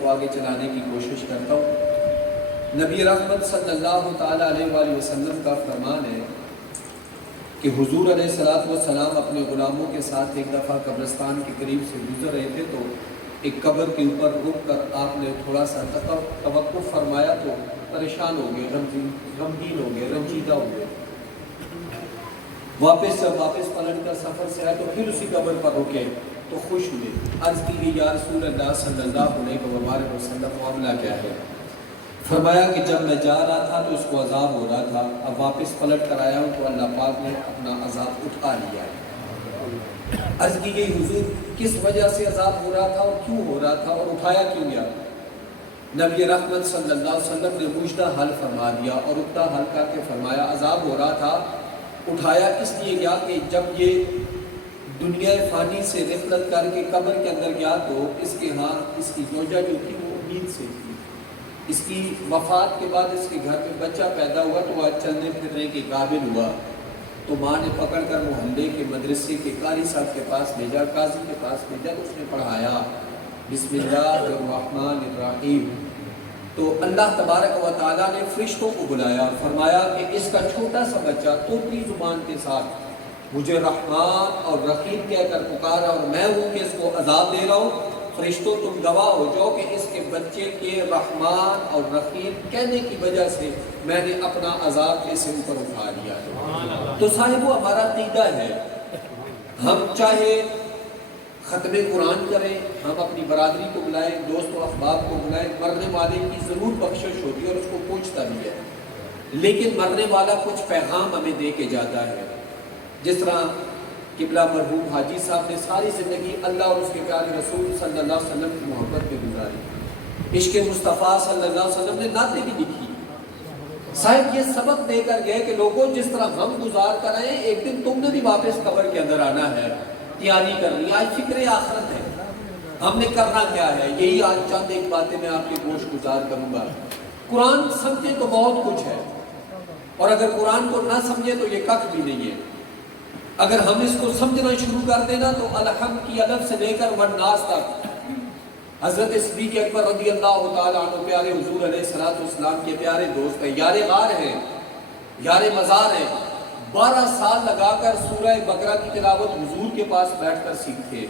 کو آگے چلانے کی کوشش کرتا ہوں۔ نبی رحمت صلی اللہ تعالیٰ علیہ وآلہ وسلم کا فرمان ہے کہ حضور علیہ السلام اپنے غلاموں کے ساتھ ایک دفعہ قبرستان کے قریب سے گزر رہے تھے تو ایک قبر کے اوپر رک کر آپ نے تھوڑا سا توقف فرمایا تو پریشان ہو گئے، غمگین ہو گئے، رنجیدہ ہو گئے۔ واپس پلٹ کر سفر سے آئے تو پھر اسی قبر پر رکے تو خوش ہوئے، عرض کی گئی یا رسول اللہ صلی اللہ علیہ وسلم معاملہ کیا ہے؟ فرمایا کہ جب میں جا رہا تھا تو اس کو عذاب ہو رہا تھا، اب واپس پلٹ کر آیا ہوں تو اللہ پاک نے اپنا عذاب اٹھا لیا ہے۔ عرض کی گئی حضور کس وجہ سے عذاب ہو رہا تھا اور کیوں ہو رہا تھا اور اٹھایا کیوں گیا؟ نبی رحمت صلی اللہ علیہ وسلم نے مجدہ حل فرما دیا اور اکتا حل کر کے فرمایا عذاب ہو رہا تھا، اٹھایا اس لیے گیا کہ جب یہ دنیا فانی سے غفلت کر کے قبر کے اندر گیا تو اس کے ہاں اس کی زوجہ جو تھی وہ امید سے تھی، اس کی وفات کے بعد اس کے گھر میں بچہ پیدا ہوا تو وہ چلنے پھرنے کے قابل ہوا تو ماں نے پکڑ کر محلے کے مدرسے کے قاری صاحب کے پاس بھیجا، قاضی کے پاس بھیجا تو اس نے پڑھایا بسم اللہ الرحمن الرحیم، تو اللہ تبارک و تعالیٰ نے فرشتوں کو بلایا، فرمایا کہ اس کا چھوٹا سا بچہ توتلی زبان کے ساتھ مجھے رحمان اور رحیم کہہ کر پکارا اور میں ہوں کہ اس کو عذاب دے رہا ہوں، فرشتوں تم گواہ ہو جاؤ کہ اس کے بچے کے رحمان اور رحیم کہنے کی وجہ سے میں نے اپنا عذاب اس اوپر اٹھا لیا ہے۔ تو صاحبو ہمارا عقیدہ ہے، ہم چاہے ختم قرآن کریں، ہم اپنی برادری کو بلائیں، دوست و احباب کو بلائیں، مرنے والے کی ضرور بخشش ہوتی ہے اور اس کو پوچھتا بھی ہے، لیکن مرنے والا کچھ پیغام ہمیں دے کے جاتا ہے۔ جس طرح قبلہ مرحوم حاجی صاحب نے ساری زندگی اللہ اور اس کے پیارے رسول صلی اللہ علیہ وسلم کی محبت میں گزاری، عشق مصطفیٰ صلی اللہ علیہ وسلم نے نعتیں بھی لکھی، صاحب یہ سبق دے کر گئے کہ لوگوں جس طرح ہم گزار کر آئے ایک دن تم نے بھی واپس قبر کے اندر آنا ہے، تیاری کرنی، آج فکر آخرت ہے، ہم نے کرنا کیا ہے، یہی آج چند ایک باتیں میں آپ کے گوش گزار کروں گا۔ قرآن سمجھے تو بہت کچھ ہے اور اگر قرآن کو نہ سمجھے تو یہ کچھ بھی نہیں ہے، اگر ہم اس کو سمجھنا شروع کر دینا تو الحمد کی الف سے لے کر والناس تک حضرت صدیق اکبر رضی اللہ تعالیٰ عنہ پیارے حضور علیہ السلام کے پیارے دوست ہیں، یار غار ہیں، یار مزار ہیں، 12 سال لگا کر سورہ بقرہ کی تلاوت حضور کے پاس بیٹھ کر سیکھتے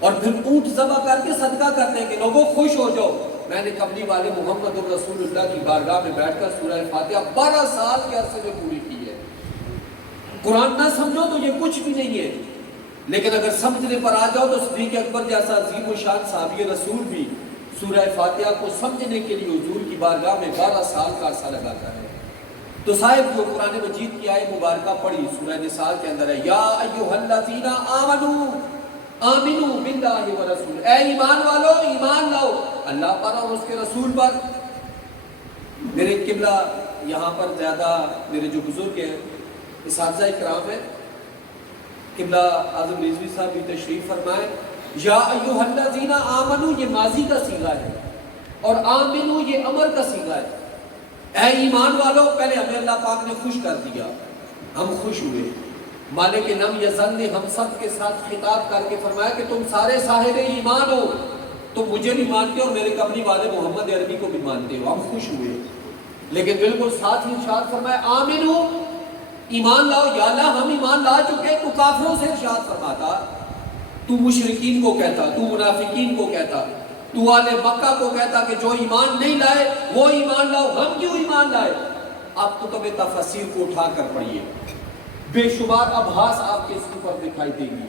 اور پھر اونٹ ذبح کر کے صدقہ کرتے ہیں کہ لوگوں خوش ہو جاؤ، میں نے قبلی والے محمد الرسول اللہ کی بارگاہ میں بیٹھ کر سورہ فاتحہ 12 سال کے عرصے میں پوری کی ہے۔ قرآن نہ سمجھو تو یہ کچھ بھی نہیں ہے، لیکن اگر سمجھنے پر آ جاؤ تو صدیق اکبر جیسا عظیم و شان صحابی رسول بھی سورہ فاتحہ کو سمجھنے کے لیے حضور کی بارگاہ میں 12 سال کا عرصہ لگاتا ہے۔ تو صاحب جو قرآن مجید کی آیت مبارکہ پڑھی سورہ نساء کے اندر ہے، یا ایھا الذین آمنوا آمنوا باللہ ورسولہ، اے ایمان والو ایمان لاؤ اللہ پر اور اس کے رسول پر۔ میرے قبلہ یہاں پر زیادہ میرے جو بزرگ ہیں اساتذہ اکرام ہیں، قبلہ اعظم رضوی صاحب بھی تشریف فرمائے، یا ایھا الذین آمنوا یہ ماضی کا صیغہ ہے اور آمنوا یہ امر کا صیغہ ہے، اے ایمان والو پہلے ہمیں اللہ پاک نے خوش کر دیا، ہم خوش ہوئے، مالک لم یزل نے ہم سب کے ساتھ خطاب کر کے فرمایا کہ تم سارے صاحب ایمان ہو، تم مجھے بھی مانتے ہو اور میرے قبلی والے محمد عربی کو بھی مانتے ہو، ہم خوش ہوئے، لیکن بالکل ساتھ ہی ارشاد فرمایا آمنو ایمان لاؤ، یا اللہ ہم ایمان لا چکے، تو کافروں سے ارشاد فرماتا، تو مشرکین کو کہتا، تو منافقین کو کہتا، تو آل مکہ کو کہتا کہ جو ایمان نہیں لائے وہ ایمان لاؤ، ہم کیوں ایمان لائے؟ اب تو تمہیں تفاسیر کو اٹھا کر پڑھیے، بے شمار ابحاث آپ کے اس اوپر دکھائی دے گی،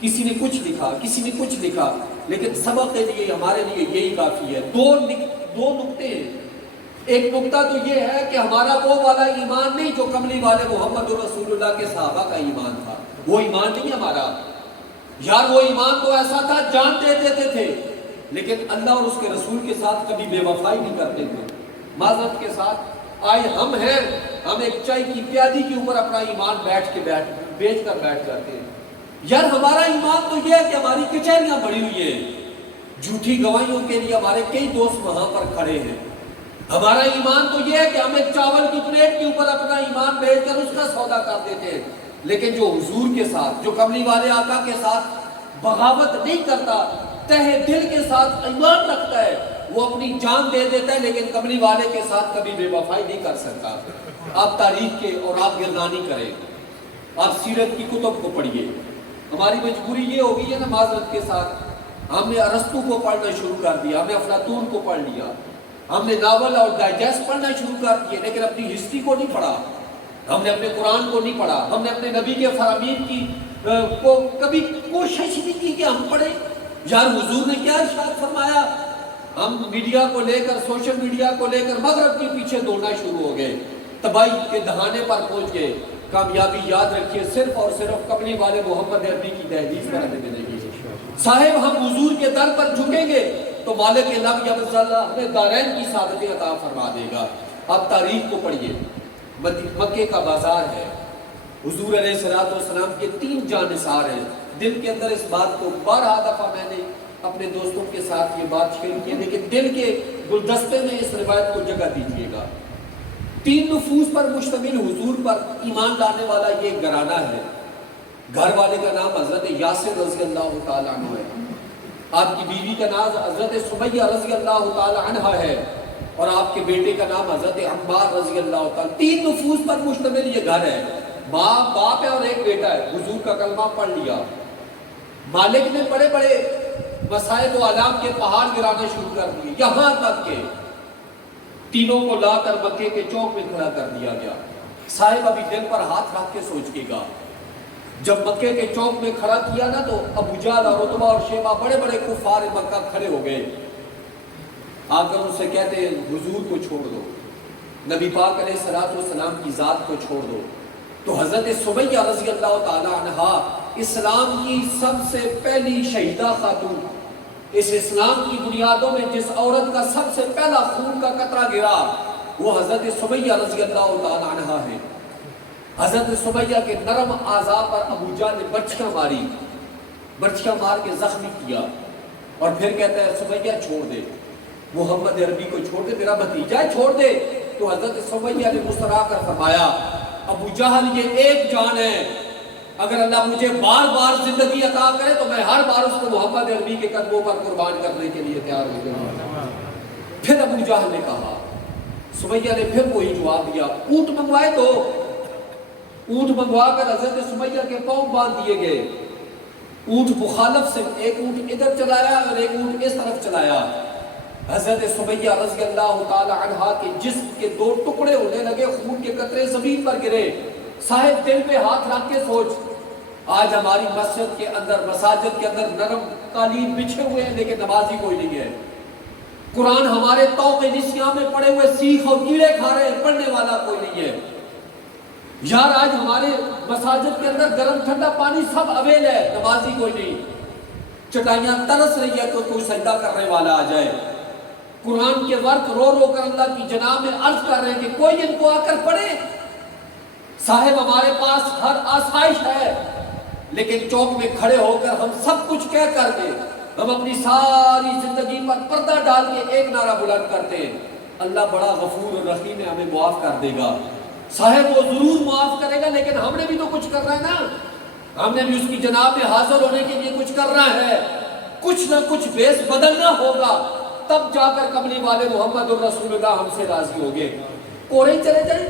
کسی نے کچھ لکھا کسی نے کچھ لکھا، لیکن سبق کے لیے ہمارے لیے یہی کافی ہے۔ دو نقطے ہیں، ایک نقطہ تو یہ ہے کہ ہمارا وہ والا ایمان نہیں جو کملی والے محمد رسول اللہ کے صحابہ کا ایمان تھا، وہ ایمان نہیں ہمارا یار، وہ ایمان تو ایسا تھا جان دے دیتے تھے لیکن اللہ اور اس کے رسول کے ساتھ کبھی بے وفائی نہیں کرتے تھے۔ معذرت کے ساتھ آئے ہم ہیں، ہم ایک چائے کی پیالی کے اوپر اپنا ایمان بیچ کر بیٹھ جاتے ہیں۔ یار ہمارا ایمان تو یہ ہے کہ ہماری کچہریاں بڑی ہوئی ہیں، جھوٹی گواہیوں کے لیے ہمارے کئی دوست وہاں پر کھڑے ہیں۔ ہمارا ایمان تو یہ ہے کہ ہم ایک چاول کی پلیٹ کے اوپر اپنا ایمان بیچ کر اس کا سودا کر دیتے ہیں، لیکن جو حضور کے ساتھ، جو کملی والے آقا کے ساتھ بغاوت نہیں کرتا، تہہ دل کے ساتھ ایمان رکھتا ہے، وہ اپنی جان دے دیتا ہے، لیکن کملی والے کے ساتھ کبھی بے وفائی نہیں کر سکتا۔ آپ تاریخ کے اور آپ گردانی کریں، آپ سیرت کی کتب کو پڑھیے۔ ہماری مجبوری یہ ہو گئی ہے نا معذرت کے ساتھ، ہم نے ارسطو کو پڑھنا شروع کر دیا، ہم نے افلاطون کو پڑھ لیا، ہم نے ناول اور ڈائجسٹ پڑھنا شروع کر دیے، لیکن اپنی ہسٹری کو نہیں پڑھا، ہم نے اپنے قرآن کو نہیں پڑھا، ہم نے اپنے نبی کے فرامین کی کو کبھی کوشش نہیں کی کہ ہم پڑھیں۔ یار حضور نے کیا ارشاد فرمایا؟ ہم میڈیا کو لے کر، سوشل میڈیا کو لے کر مغرب کے پیچھے دوڑنا شروع ہو گئے، تباہی کے دہانے پر پہنچ گئے۔ کامیابی یاد رکھیے صرف اور صرف کملی والے محمد عربی کی دہلیز پر ہمیں ملے گی۔ صاحب ہم حضور کے در پر جھکیں گے تو مالک لم یبز اللہ ہمیں دارین کی سعادت عطا فرما دے گا۔ آپ تاریخ کو پڑھیے، مکے کا بازار ہے، حضور علیہ السلام کے 3 جانثار ہیں۔ دل کے اندر اس بات کو 12 دفعہ میں نے اپنے دوستوں کے ساتھ یہ بات شیئر کی، لیکن دل کے گلدستے میں اس روایت کو جگہ دیجیے گا۔ 3 نفوس پر مشتمل حضور پر ایمان لانے والا یہ گھرانہ ہے۔ گھر والے کا نام حضرت یاسر رضی اللہ تعالیٰ عنہ ہے، آپ کی بیوی کا نام حضرت سمیہ رضی اللہ تعالیٰ عنہ ہے، اور آپ کے بیٹے کا نام حضرت عمار رضی اللہ تعالیٰ۔ 3 نفوس پر مشتمل یہ گھر ہے، باپ ہے اور ایک بیٹا ہے۔ حضور کا کلمہ پڑھ لیا، مالک نے بڑے بڑے مسائل و علام کے پہاڑ گرانا شروع کر دیے، یہاں تک کہ تینوں کو لا کر مکے کے چوک میں کھڑا کر دیا گیا۔ صاحب ابھی دل پر ہاتھ رکھ کے سوچئے گا، جب مکے کے چوک میں کھڑا کیا نا تو ابو جہل اور عتبہ اور شیبہ بڑے بڑے کفار مکہ کھڑے ہو گئے، آ کر ان سے کہتے ہیں حضور کو چھوڑ دو، نبی پاک علیہ السلام کی ذات کو چھوڑ دو۔ تو حضرت سمیہ رضی اللہ تعالی عنہ اسلام کی سب سے پہلی شہیدہ خاتون، اس اسلام کی بنیادوں میں جس عورت کا سب سے پہلا خون کا قطرہ گرا وہ حضرت سمیہ رضی اللہ تعالی عنہ ہے۔ حضرت سمیہ کے نرم اعضاء پر ابو جہل نے برچھیاں ماری، برچھیاں مار کے زخمی کیا، اور پھر کہتا ہے سمیہ چھوڑ دے، محمد عربی کو چھوڑ دے، میرا بھتیجا ہے چھوڑ دے۔ تو حضرت سمیہ نے مسکرا کر فرمایا ابو جہل یہ ایک جان ہے، اگر اللہ مجھے بار بار زندگی عطا کرے تو میں ہر بار اس کو محمد عربی کے قدموں پر قربان کرنے کے لیے تیار ہو جاؤں۔ پھر ابو جہل نے کہا، سمیہ نے پھر وہی جواب دیا، اونٹ منگوائے تو اونٹ منگوا کر حضرت سمیہ کے پاؤں باندھ دیے گئے۔ اونٹ مخالف سے ایک اونٹ ادھر چلایا اور ایک اونٹ اس طرف چلایا۔ حضرت سمیہ رضی اللہ تعالی عنہ کے جسم کے 2 ٹکڑے ہونے لگے، خون کے قطرے زمین پر گرے۔ صاحب دل پہ ہاتھ رکھ کے سوچ، آج ہماری مسجد کے اندر، مساجد کے اندر نرم قالین بچھے ہوئے ہیں لیکن نمازی کوئی نہیں ہے، قرآن ہمارے طوق نسیاں میں پڑے ہوئے سیخ اور کیڑے کھا رہے ہیں، پڑھنے والا کوئی نہیں ہے۔ یار آج ہمارے مساجد کے اندر گرم ٹھنڈا پانی سب اویل ہے، نمازی کوئی نہیں، چٹائیاں ترس رہی ہے تو کوئی سجدہ کرنے والا آ جائے۔ قرآن کے ورق رو رو کر اللہ کی جناب میں عرض کر رہے ہیں کہ کوئی ان کو آ کر پڑھے۔ صاحب ہمارے پاس ہر آسائش ہے، لیکن چوک میں کھڑے ہو کر ہم سب کچھ کہہ کر کے ہم اپنی ساری زندگی پر پردہ ڈال کے ایک نعرہ بلند کرتے ہیں، اللہ بڑا غفور اور رحیم ہے، ہمیں معاف کر دے گا۔ صاحب وہ ضرور معاف کرے گا، لیکن ہم نے بھی تو کچھ کرنا ہے نا، ہم نے بھی اس کی جناب میں حاضر ہونے کے لیے کچھ کرنا ہے، کچھ نہ کچھ بیس بدلنا ہوگا، تب جا کر کملی والے محمد الرسول اللہ ہم سے راضی ہو گئے۔ کوڑے ہی چلے جائیں،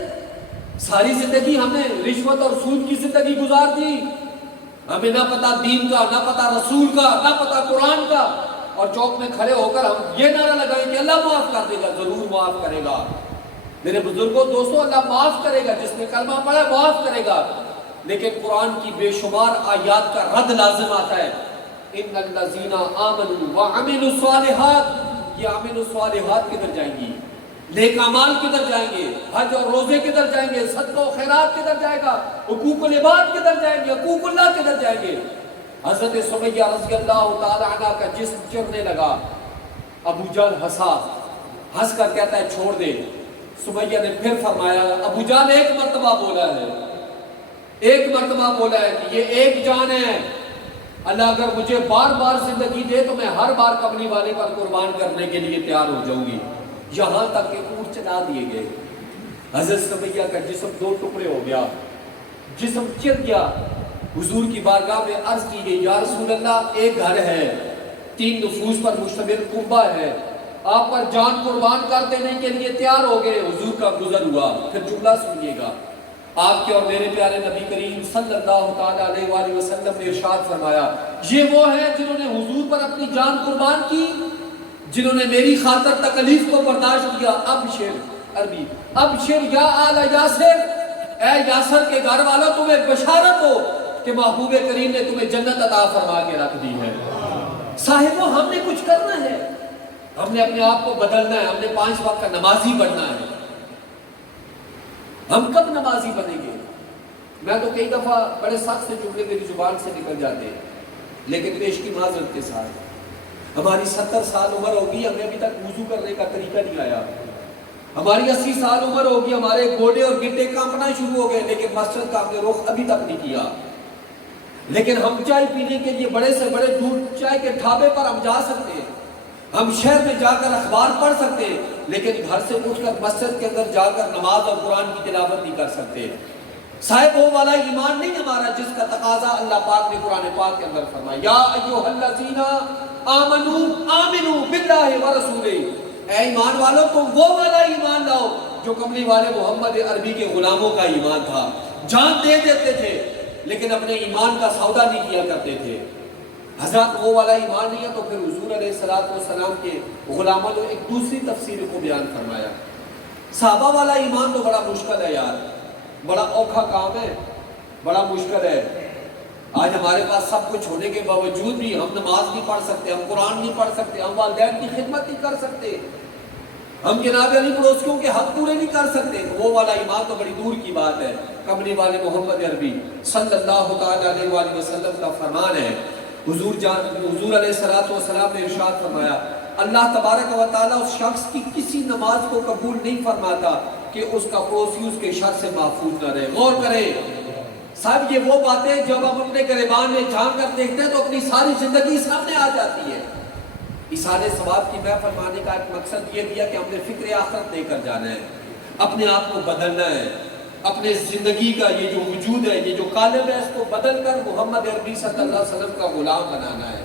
ساری زندگی ہم نے رشوت اور سود کی زندگی گزار دی، ہمیں نہ پتا دین کا، نہ پتا رسول کا، نہ پتا قرآن کا، اور چوک میں کھڑے ہو کر ہم یہ نعرہ لگائیں کہ اللہ معاف کر دے گا، ضرور معاف کرے گا۔ میرے بزرگوں دوستوں، اللہ معاف کرے گا، جس نے کلمہ پڑھا معاف کرے گا، لیکن قرآن کی بے شمار آیات کا رد لازم آتا ہے۔ ان الذین آمنوا وعملوا الصالحات، یہ عامل الصالحات کدھر جائیں گی؟ نیک اعمال کدھر جائیں گے؟ حج اور روزے کدھر جائیں گے؟ صدقہ و خیرات کدھر جائے گا؟ حقوق العباد کدھر جائیں گے؟ حقوق اللہ کدھر جائیں گے؟ حضرت سمیہ رضی اللہ تعالی عنہ کا جسم چرنے لگا، ابو جہل ہنس کر کہتا ہے چھوڑ دے۔ سمیہ نے پھر فرمایا، ابو جہل ایک مرتبہ بولا ہے، ایک مرتبہ بولا ہے کہ یہ ایک جان ہے، اللہ اگر مجھے بار بار زندگی دے تو میں ہر بار کملی والے پر قربان کرنے کے لیے تیار ہو جاؤں گی۔ یہاں تک کہ اونٹ چلا دیے گئے، حضرت سمیہ کا جسم 2 ٹکڑے ہو گیا، جسم چر گیا۔ حضور کی بارگاہ میں عرض کی گئی، یا رسول اللہ ایک گھر ہے، 3 نفوس پر مشتمل کنبہ ہے، آپ پر جان قربان کر دینے کے لیے تیار ہو گئے، حضور کا گزر ہوا۔ پھر جملہ سنیے گا، آپ کے اور میرے پیارے نبی کریم صلی اللہ تعالیٰ علیہ وآلہ وسلم نے ارشاد فرمایا، یہ وہ ہیں جنہوں نے حضور پر اپنی جان قربان کی، جنہوں نے میری خاطر تکلیف کو برداشت کیا۔ ابشر، عربی، ابشر یا آل یاسر، اے یاسر کے گھر والوں تمہیں بشارت ہو کہ محبوب کریم نے تمہیں جنت عطا فرما کے رکھ دی ہے۔ صاحبو، ہم نے کچھ کرنا ہے، ہم نے اپنے آپ کو بدلنا ہے، ہم نے 5 وقت کا نمازی بننا ہے۔ ہم کب نمازی بنیں گے؟ میں تو کئی دفعہ بڑے سخت سے جملے میری زبان سے نکل جاتے ہیں، لیکن پیش کی معذرت کے ساتھ، ہماری 70 سال عمر ہوگی، ہمیں ابھی تک وضو کرنے کا طریقہ نہیں آیا۔ ہماری 80 سال عمر ہوگی، ہمارے گوڑے اور گٹے کانپنا شروع ہو گئے، لیکن مسجد کا ہم نے رخ ابھی تک نہیں کیا۔ لیکن ہم چائے پینے کے لیے بڑے سے بڑے دور چائے کے ڈھابے پر ہم جا سکتے ہیں، ہم شہر میں جا کر اخبار پڑھ سکتے ہیں، لیکن گھر سے اٹھ کر مسجد کے اندر جا کر نماز اور قرآن کی تلاوت نہیں کر سکتے۔ صاحب، وہ والا ایمان نہیں ہمارا جس کا تقاضا اللہ پاک نے قرآن پاک کے اندر فرمایا، یا ایھا الذین آمنوا آمنوا باللہ ورسولہ، اے ایمان والو تم وہ والا ایمان لاؤ جو کملی والے محمد عربی کے غلاموں کا ایمان تھا۔ جان دے دیتے تھے لیکن اپنے ایمان کا سودا نہیں کیا کرتے تھے۔ حضرات، وہ والا ایمان نہیں ہے تو پھر حضور علیہ السلام کے غلاموں نے ایک دوسری تفسیر کو بیان فرمایا۔ صحابہ والا ایمان تو بڑا مشکل ہے یار، بڑا اوکھا کام ہے، بڑا مشکل ہے۔ آج ہمارے پاس سب کچھ ہونے کے باوجود بھی ہم نماز نہیں پڑھ سکتے، ہم قرآن نہیں پڑھ سکتے، ہم والدین کی خدمت نہیں کر سکتے، ہم جناب علی پڑوسیوں کے حق پورے نہیں کر سکتے۔ وہ والا ایمان تو بڑی دور کی بات ہے۔ کملی والے محمد عربی صلی اللہ تعالیٰ علیہ وآلہ وسلم کا فرمان ہے، حضور علیہ السلام نے ارشاد فرمایا، اللہ تبارک و تعالیٰ اس شخص کی کسی نماز کو قبول نہیں فرماتا کہ اس کا پڑوسی اس کے شر سے محفوظ نہ رہے۔ غور کریں صاحب، یہ وہ باتیں جب ہم اپنے گریبان میں جھانک کر دیکھتے ہیں تو اپنی ساری زندگی سامنے آ جاتی ہے۔ ایصال ثواب کی محفل فرمانے کا ایک مقصد یہ دیا کہ ہم نے فکر آخرت لے کر جانا ہے، اپنے آپ کو بدلنا ہے، اپنے زندگی کا یہ جو وجود ہے، یہ جو قالب ہے، اس کو بدل کر محمد عربی صلی اللہ علیہ وسلم کا غلام بنانا ہے۔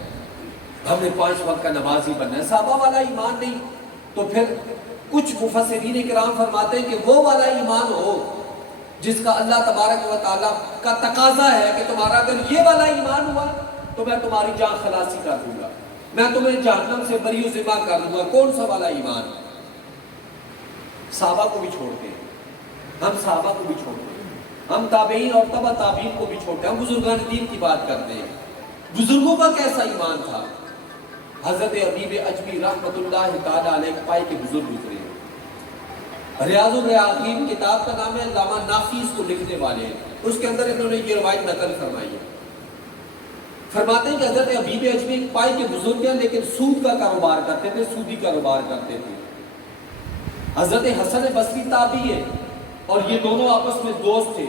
ہم نے 5 وقت کا نمازی بننا ہے۔ صحابہ والا ایمان نہیں تو پھر کچھ مفسرین کرام فرماتے ہیں کہ وہ والا ایمان ہو جس کا اللہ تبارک و تعالیٰ کا تقاضا ہے کہ تمہارا اگر یہ والا ایمان ہوا تو میں تمہاری جان خلاصی کر دوں گا، میں تمہیں جہنم سے بری و ذمہ کر دوں گا۔ کون سا والا ایمان؟ صحابہ کو بھی چھوڑتے ہیں، ہم صحابہ کو بھی چھوڑتے ہیں، ہم تابعین اور تبع تابعین کو بھی چھوڑتے ہیں، ہم بزرگان دین کی بات کرتے ہیں۔ بزرگوں کا کیسا ایمان تھا؟ حضرت حبیب اجمی رحمت اللہ تعالیٰ علیہ پائے کے بزرگ گزرے۔ ریاض الریاضین کتاب کا نام ہے، علامہ نافی اس کو لکھنے والے ہیں، اس کے اندر انہوں نے یہ روایت نقل فرمائی ہے۔ فرماتے ہیں کہ حضرت حبیب اجمی پائے کے بزرگ ہیں لیکن سود کا کاروبار کرتے تھے، سودی کاروبار کرتے تھے۔ حضرت حسن بصری تابعی ہے اور یہ دونوں آپس میں دوست تھے،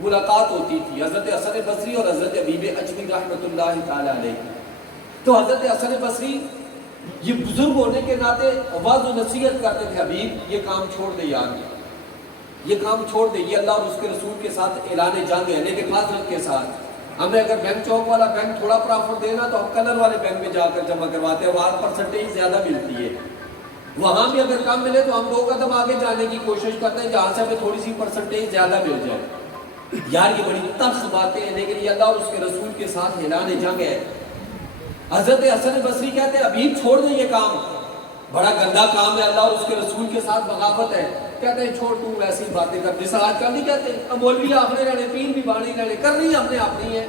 ملاقات ہوتی تھی، حضرت حسن بصری اور حضرت حبیب اجمی رحمت اللہ تعالیٰ علیہ۔ تو حضرت حسن بصری یہ بزرگ ہونے کے ناطے واضح و نصیحت کرتے تھے، حبیب یہ کام چھوڑ دے یار، یہ کام چھوڑ دے، یہ اللہ اور اس کے رسول کے ساتھ اعلان جنگ ہے، لیکن معذرت کے ساتھ ہمیں اگر بینک چوک والا بینک تھوڑا پرافٹ دینا تو ہم کلر والے بینک میں جا کر جمع کرواتے ہیں، وہاں پرسنٹیج زیادہ ملتی ہے، وہاں بھی اگر کم ملے تو ہم 2 قدم آگے جانے کی کوشش کرتے ہیں جہاں سے ہمیں تھوڑی سی پرسنٹیج زیادہ مل جائے۔ یار یہ بڑی تلخ باتیں ہیں، لیکن یہ اللہ اور اس کے رسول کے ساتھ اعلان جنگ ہے۔ حضرت حسن بصری کہتے ہیں حبیب چھوڑ دیں یہ کام، بڑا گندا کام ہے، اللہ اور اس کے رسول کے ساتھ بغاوت ہے۔ کہتے ہیں چھوڑ تم ایسی باتیں کر، جیسا آج کل نہیں کہتے مولوی اپنے رہنے، پیر بھی باڑی رہنے، کرنی ہم نے اپنی ہے،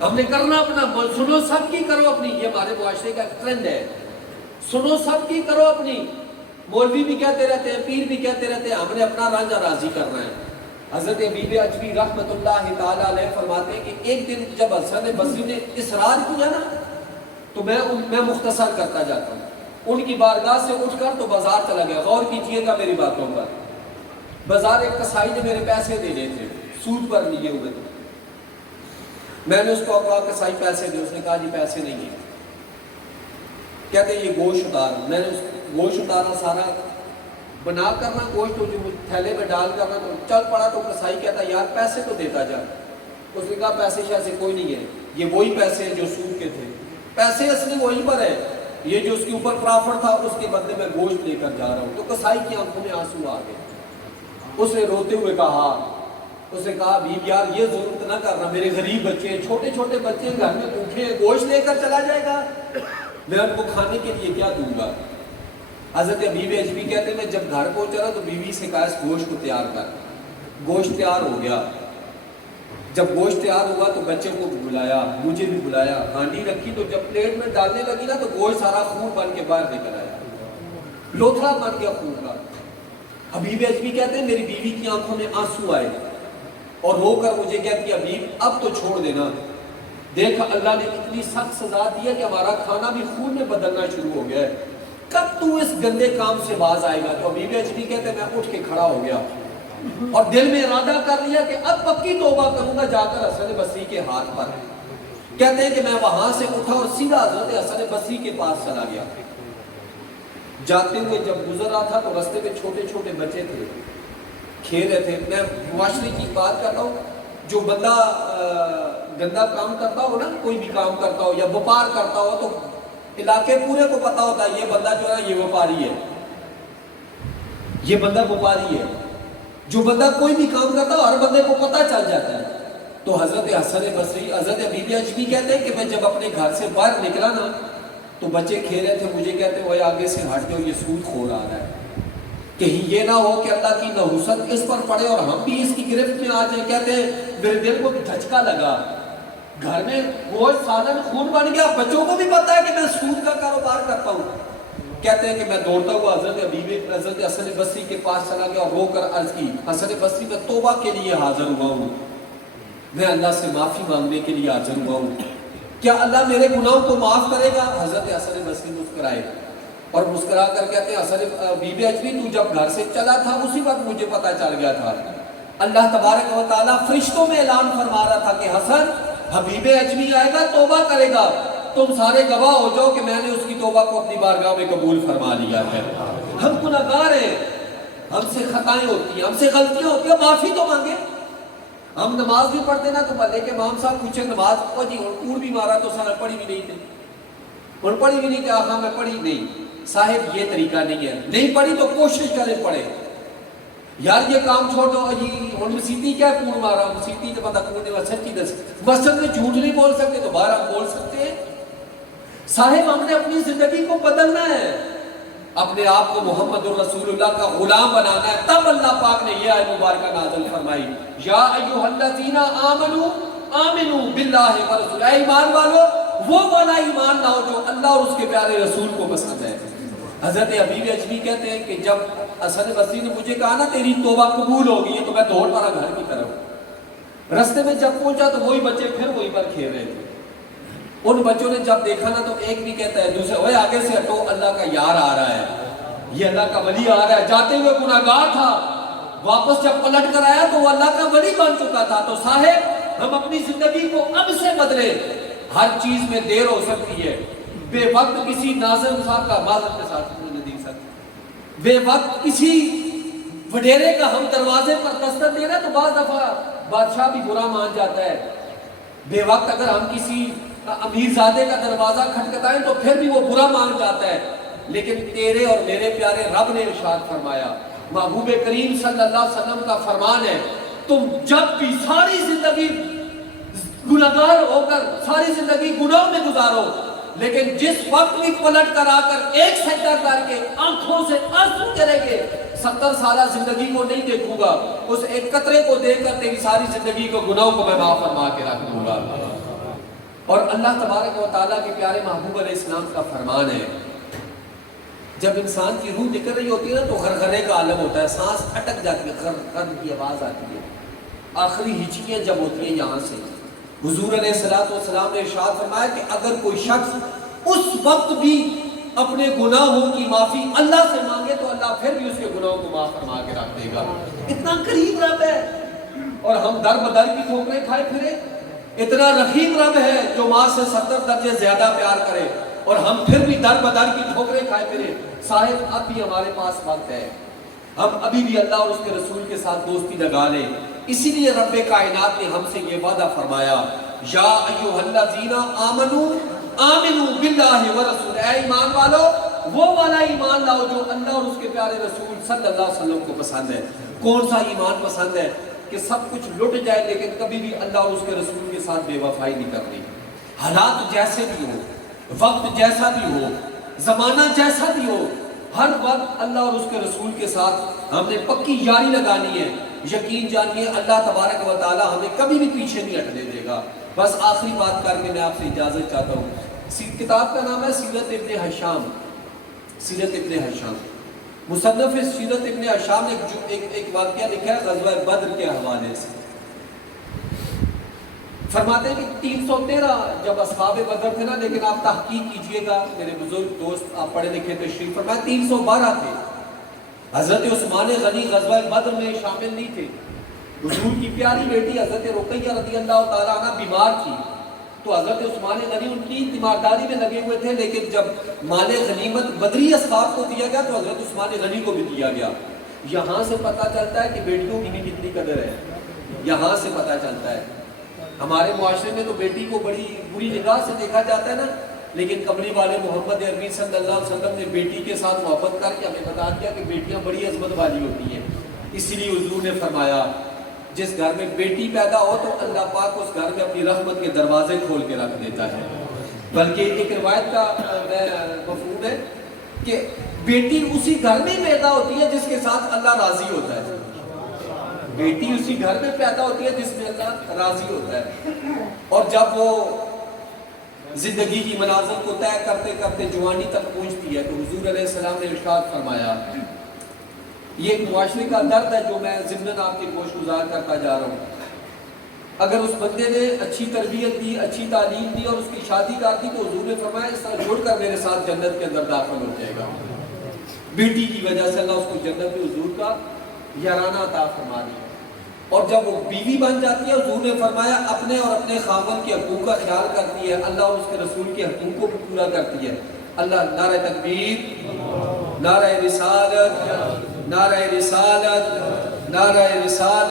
ہم نے کرنا اپنا، سنو سب کی کرو اپنی، یہ ہمارے معاشرے کا ٹرینڈ ہے، سنو سب کی کرو اپنی۔ مولوی بھی کہتے رہتے ہیں، پیر بھی کہتے رہتے ہیں، ہم نے اپنا رانجھا راضی کرنا ہے۔ حضرت حبیب اجمی رحمت اللہ تعالیٰ علیہ فرماتے ہیں کہ ایک دن جب حسن بصری نے اصرار کیا نا تو میں مختصر کرتا جاتا ہوں، ان کی بارگاہ سے اٹھ کر تو بازار چلا گیا۔ غور کیجئے گا میری باتوں پر، بازار ایک کسائی نے میرے پیسے دینے تھے، سود پر لیے ہوئے تھے، میں نے اس کو کہا کسائی پیسے دے، اس نے کہا جی پیسے نہیں ہیں۔ کہتے یہ گوشت اتار، میں نے گوشت اتارا، سارا بنا کرنا گوشت جو تھیلے میں ڈال کرنا، تو چل پڑا تو کسائی کہتا یار پیسے تو دیتا جا، اس نے کہا پیسے شاید سے کوئی نہیں ہے، یہ وہی پیسے ہیں جو سود کے تھے۔ پیسے اصلی وہیں پر ہے، یہ جو اس کے اوپر پرافٹ تھا اس کے بدلے میں گوشت لے کر جا رہا ہوں۔ تو کسائی کی آنکھوں میں آنسو آ گئے، اس نے روتے ہوئے کہا، اس نے کہا بیوی یار یہ ضرورت نہ کرنا، میرے غریب بچے ہیں، چھوٹے چھوٹے بچے گھر میں بھوکے ہیں، گوشت لے کر چلا جائے گا، میں ان کو کھانے کے لیے کیا دوں گا؟ حضرت ابی اجمی کہتے ہیں میں جب گھر پہنچا نا تو بیوی سے کہا اس گوشت کو تیار کر۔ گوشت تیار ہو گیا، جب گوشت تیار ہوا تو بچے کو بھی بلایا، مجھے بھی بلایا، ہانڈی رکھی تو جب پلیٹ میں ڈالنے لگی نا تو گوشت سارا خون بن کے باہر نکل آیا، لوتھڑا بن گیا خون کا۔ حبیب اجمی کہتے ہیں میری بیوی کی آنکھوں میں آنسو آئے اور رو کر مجھے کہتی حبیب اب تو چھوڑ دینا، دیکھ اللہ نے اتنی سخت سزا دی ہے کہ ہمارا کھانا بھی خون میں بدلنا شروع ہو گیا ہے، کب تو اس گندے کام سے باز آئے گا؟ تو حبیب اجمی کہتے ہیں میں اٹھ کے کھڑا ہو گیا اور دل میں ارادہ کر لیا کہ اب پکی توبہ کروں گا جا کر حسن بصری کے ہاتھ پر۔ کہتے ہیں کہ میں وہاں سے اٹھا اور سیدھا حضرت حسن بصری کے پاس چلا گیا۔ جاتے ہوئے جب گزر رہا تھا تو رستے میں چھوٹے چھوٹے بچے تھے، کھیل رہے تھے۔ میں معاشرے کی بات کرتا ہوں، جو بندہ گندا کام کرتا ہو نا، کوئی بھی کام کرتا ہو یا وپار کرتا ہو تو علاقے پورے کو پتا ہوتا ہے یہ بندہ جو ہے یہ وپاری ہے، یہ بندہ وپاری ہے۔ جو بندہ کوئی بھی کام کرتا ہو ہر بندے کو پتہ چل جاتا ہے۔ تو حضرت حسن بصری، حضرت ابی اجمی کہتے ہیں کہ میں جب اپنے گھر سے باہر نکلا نا تو بچے کھیل رہے تھے، مجھے کہتے ہیں وہ آگے سے ہٹ جاؤ یہ سود خور آ رہا ہے، کہیں یہ نہ ہو کہ اللہ کی نحوست اس پر پڑے اور ہم بھی اس کی گرفت میں آ جائیں۔ کہتے ہیں میرے دل کو دھچکا لگا، گھر میں گوشت سالن خون بن گیا، بچوں کو بھی پتا ہے کہ میں سود کا کاروبار کرتا ہوں۔ کہتے ہیں کہ میں دوڑتا ہوا حضرت حسن بصری کے پاس چلا گیا اور رو کر عرض کی حسن بصری میں توبہ کے لیے حاضر ہوا ہوں، میں اللہ سے معافی مانگنے کے لیے حاضر ہوا ہوں، کیا اللہ میرے گناہوں کو معاف کرے گا؟ حضرت حسن بصری مسکرائے اور مسکرا کر کہتے ہیں حسن بی اجمی تو جب گھر سے چلا تھا اسی وقت مجھے پتا چل گیا تھا، اللہ تبارک و تعالیٰ فرشتوں میں اعلان فرما رہا تھا کہ حسن حبیب اجمی آئے گا توبہ کرے گا، تم سارے گواہ ہو جاؤ کہ میں نے اس کی توبہ کو اپنی بارگاہ میں قبول فرما لیا ہے۔ ہم گناہگار ہیں، ہم سے خطائیں ہوتی ہیں، ہم سے غلطیاں ہوتی ہیں، معافی تو مانگے۔ ہم نماز بھی پڑھتے نا تو بندے کے امام صاحب پوچھے نماز کو جی کوڑ بھی مارا تو سارا پڑھی بھی نہیں تھی، اور پڑھی بھی نہیں تھی، آخا میں پڑھی نہیں، صاحب یہ طریقہ نہیں ہے، نہیں پڑھی تو کوشش کرے پڑھے، یار یہ کام چھوڑ دو جی ہوں مسیتی کیا کوڑ مارا، مسیتی تو پتہ کوڑ نہیں، سچی دس مسجد میں جھوٹ نہیں بول سکتے تو باہر ہم بول سکتے ہیں۔ صاحب ہم نے اپنی زندگی کو بدلنا ہے، اپنے آپ کو محمد الرسول اللہ کا غلام بنانا ہے، تب اللہ پاک نے یہ آیت مبارکہ نازل فرمائی یا ایھا الذین آمنوا آمنوا باللہ ورسولہ، اے ایمان والو وہ والا ایمان لاؤ جو اللہ اور اس کے پیارے رسول کو پسند ہے۔ حضرت حبیب اجمی کہتے ہیں کہ جب حسن بصری نے مجھے کہا نا تیری توبہ قبول ہو گئی ہے تو میں دوڑ پڑا گھر کی طرف، رستے میں جب پہنچا تو وہی بچے پھر وہیں پر کھیل رہے تھے۔ ان بچوں نے جب دیکھا نا تو ایک بھی کہتا ہے دوسرے اوے آگے سے ہٹو اللہ کا یار آ رہا ہے، یہ اللہ کا ولی آ رہا ہے، جاتے ہوئے گناہگار تھا، واپس جب پلٹ کر آیا تو وہ اللہ کا ولی بن چکا تھا۔ تو صاحب ہم اپنی زندگی کو اب سے بدلے، ہر چیز میں دیر ہو سکتی ہے، بے وقت کسی ناظر صاحب کا معذرت کے ساتھ بے وقت کسی وڈیرے کا ہم دروازے پر دستک دے رہے تو بعض دفعہ بادشاہ بھی برا مان جاتا ہے، بے وقت اگر ہم کسی امیر زادے کا دروازہ کھٹکھٹائیں تو پھر بھی وہ برا مان جاتا ہے، لیکن تیرے اور میرے پیارے رب نے ارشاد فرمایا، محبوب کریم صلی اللہ علیہ وسلم کا فرمان ہے، تم جب بھی ساری زندگی گناہگار ہو کر ساری زندگی گناہ میں گزارو، لیکن جس وقت بھی پلٹ کر آ کر ایک سجدہ کر کے آنکھوں سے آنسو گرے گے 70 سالہ زندگی کو نہیں دیکھوں گا، اس ایک قطرے کو دیکھ کر تیری ساری زندگی کو گناہوں کو میں معاف فرما کے رکھ دوں گا۔ اور اللہ تبارک و تعالیٰ کے پیارے محبوب علیہ السلام کا فرمان ہے، جب انسان کی روح نکل رہی ہوتی ہے نا تو غرغرے کا عالم ہوتا ہے، سانس اٹک جاتی ہے، غرغر کی آواز آتی ہے، آخری ہچکیاں جب ہوتی ہیں یہاں سے، حضور علیہ السلام نے ارشاد فرمایا کہ اگر کوئی شخص اس وقت بھی اپنے گناہوں کی معافی اللہ سے مانگے تو اللہ پھر بھی اس کے گناہوں کو معاف فرما کے رکھ دے گا۔ اتنا قریب رب ہے اور ہم در بدر کی ٹھوکریں کھائے پھرے، اتنا رحیم رب ہے جو ماں سے 70 درجے زیادہ پیار کرے اور ہم پھر بھی در بدر کی ٹھوکریں کھائے پھرے۔ صاحب اب بھی ہمارے پاس وقت ہے، ہم ابھی بھی اللہ اور اس کے رسول کے ساتھ دوستی لگا لیں، اسی لیے رب کائنات نے ہم سے یہ وعدہ فرمایا یا ایھا الذین آمنوا آمنو باللہ ورسول، اے ایمان والو وہ والا ایمان لاؤ جو اللہ اور اس کے پیارے رسول صلی اللہ علیہ وسلم کو پسند ہے۔ کون سا ایمان پسند ہے؟ کہ سب کچھ لٹ جائے لیکن کبھی بھی اللہ اور اس کے رسول کے ساتھ بے وفائی نہیں کرنی۔ حالات جیسے بھی ہو، وقت جیسا بھی ہو، زمانہ جیسا بھی ہو، ہر وقت اللہ اور اس کے رسول کے ساتھ ہم نے پکی یاری لگانی ہے۔ یقین جانیے اللہ تبارک و تعالی ہمیں کبھی بھی پیچھے نہیں ہٹنے دے گا۔ بس آخری بات کر کے میں آپ سے اجازت چاہتا ہوں۔ کتاب کا نام ہے سیرت ابن ہشام، سیرت ابن ہشام۔ مصنف سیرت ابن ہشام نے ایک واقعہ لکھا ہے غزوہ بدر کے حوالے سے۔ فرماتے ہیں کہ 313 جب اصحاب بدر تھے نا، لیکن آپ تحقیق کیجئے گا میرے بزرگ دوست، آپ پڑھے لکھے تشریف فرمائے، 312 تھے۔ حضرت عثمان غنی غزوہ بدر میں شامل نہیں تھے۔ حضور کی پیاری بیٹی حضرت رقیہ رضی اللہ تعالیٰ عنہ بیمار تھی، تو حضرت عثمان غنی ان کی تیمارداری میں لگے ہوئے تھے، لیکن جب مال غنیمت بدری اصحاب کو دیا گیا تو حضرت عثمان غنی کو بھی دیا گیا۔ یہاں سے پتہ چلتا ہے کہ بیٹیوں کی بھی کتنی قدر ہے، یہاں سے پتہ چلتا ہے۔ ہمارے معاشرے میں تو بیٹی کو بڑی بری نگاہ سے دیکھا جاتا ہے نا، لیکن کملی والے محمد عربی صلی اللہ علیہ وسلم نے بیٹی کے ساتھ محبت کر کے ہمیں بتا دیا کہ بیٹیاں بڑی عظمت والی ہوتی ہیں۔ اس لیے حضور نے فرمایا جس گھر میں بیٹی پیدا ہو تو اللہ پاک اس گھر میں اپنی رحمت کے دروازے کھول کے رکھ دیتا ہے۔ بلکہ ایک روایت کا مفہوم ہے کہ بیٹی اسی گھر میں پیدا ہوتی ہے جس کے ساتھ اللہ راضی ہوتا ہے۔ بیٹی اسی گھر میں پیدا ہوتی ہے جس میں اللہ راضی ہوتا ہے۔ اور جب وہ زندگی کی منازل کو طے کرتے کرتے جوانی تک پہنچتی ہے تو حضور علیہ السلام نے ارشاد فرمایا، یہ ایک معاشرے کا درد ہے جو میں ضمن آپ کی گوش گزار کرتا جا رہا ہوں۔ اگر اس بندے نے اچھی تربیت دی، اچھی تعلیم دی اور اس کی شادی کر دی تو حضور نے فرمایا اس طرح جڑ کر میرے ساتھ جنت کے اندر داخل ہو جائے گا۔ بیٹی کی وجہ سے اللہ اس کو جنت میں حضور کا یارانہ عطا فرما دیا۔ اور جب وہ بیوی بن جاتی ہے حضور نے فرمایا اپنے اور اپنے خاوند کے حقوق کا خیال کرتی ہے، اللہ اور اس کے رسول کے حقوق کو بھی پورا کرتی ہے۔ اللہ نعرہ تکبیر، نعرہ رسالت، نعرہ رسالت، نعرہ رسالت۔